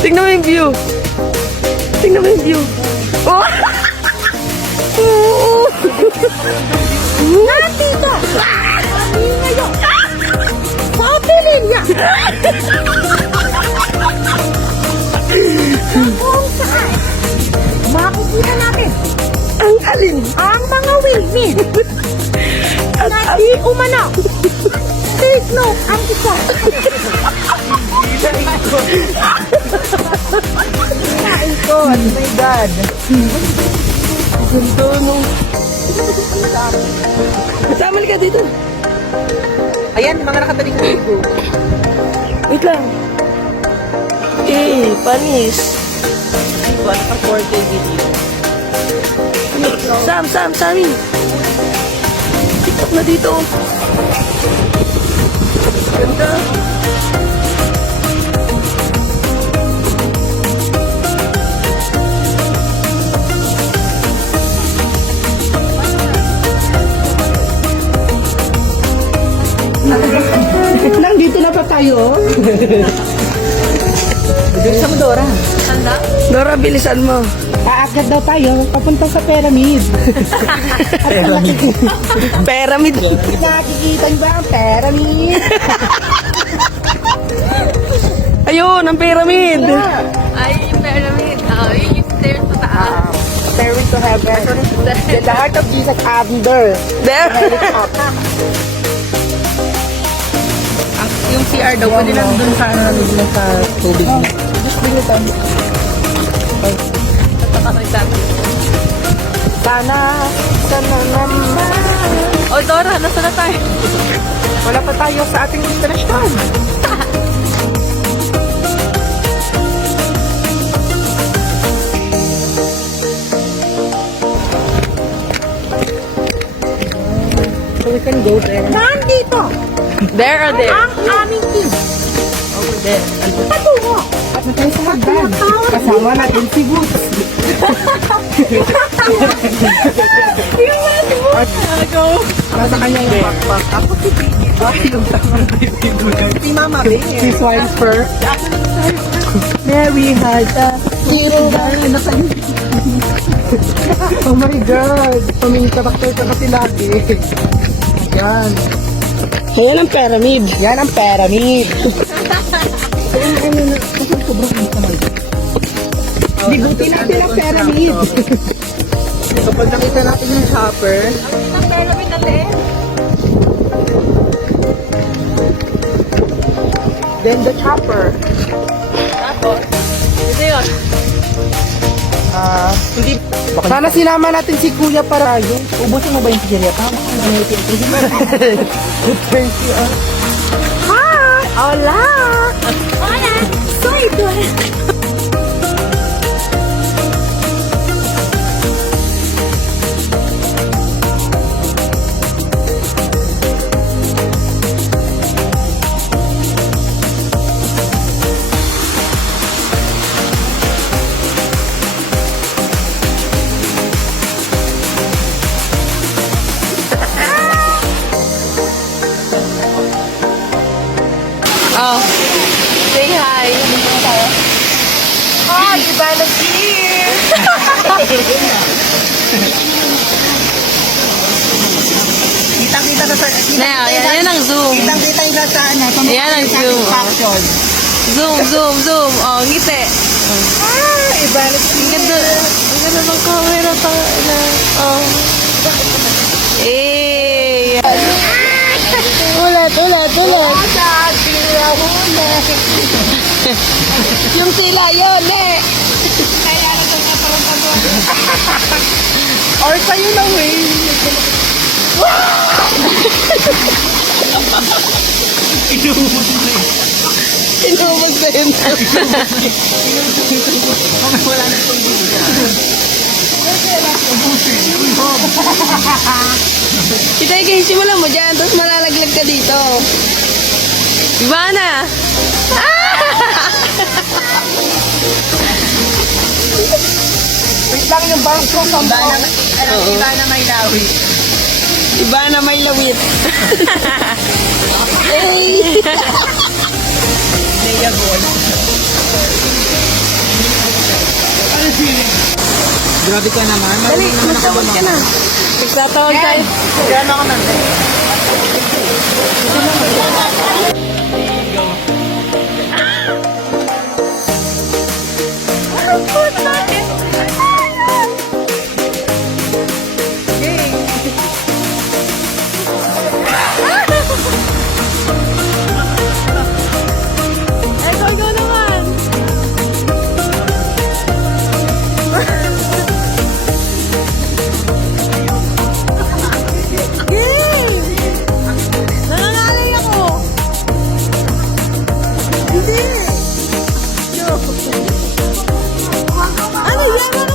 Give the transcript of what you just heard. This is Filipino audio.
Tingnan mo yung view. Tingnan mo yung view. Oh! Nandito! Sabi ngayon! Sabi niya! Kung saan makikita natin Ang alin. ang mga windmill na di umano signo ang isa. Kain ko, oh my God. Ganda, no? Kasama ka dito. Ayan, mga nakataling ko. Wait lang. Eh, panis. Diba, naka-4K video. Sami. TikTok na dito. Ganda. Nandito na pa tayo. Sa Dora. Dora, bilisan mo. Aakyat daw tayo, papunta sa pyramid. Pyramid. Nakikita niyo ba ang pyramid? Ayun, ang pyramid. Ay, yung pyramid. Yun yung stairs sa taas. Stairway to heaven. The heart of Jesus under. There. Yung CR daw, pwede lang dun sa tubig. Just bring it on. Sana naman. O, Dora, nasa na tayo? Wala pa tayo sa ating destinasyon. So we can go there. Nandito There or there? ang aming team. Over there. Patungo. At na tayo sa hagdan. Kasama natin si Boots. Yung mga si Boots. Nasa kanya yung backpack. Ako si Baby. Yung si Mama Bing. Si Swiper. Mary had a little Oh my God. Pamingin-karakter ka kasi lagi. Yan. Ayan ang pyramid. Yan ang pyramid. Libutin natin ang pyramid. Kapag nakita natin yung chopper, Ang pyramid natin. then the chopper. Tapos, ito yun. Hindi. Sana sinama natin si Kuya para yung ubusin mo ba yung pizzeria? Tama ka na yung pizzeria. Thank you. Hi! Hola! Hola! Soy Dora. Oh. Say hi. Hi, Ivana here! Kitang-kita na sa... Yan ang zoom. Kitang-kita yung nasa ano. Yan ang zoom. Action. Zoom. Oh, ngiti. Ah, Ivana Ang ganda. Ang ganda ng camera. Oh. Eh. Ulat. Yung sila yun eh. Kaya na niya parang pagod. Or sa'yo na eh. Inumag na yun. Wala na pang Kita guys, simulan mo dyan. Tapos malalaglag ka dito. Ivana! Wait lang yung bangko sa bangko. Iba na may lawi. Ivana may lawit. Leia Gold. Grabe ka naman. Dali, magtawag ka na. Nagtatawag tayo. Kaya na ako nandun. Ikaw naman. Nangangalay ako. Hindi. Ano yan?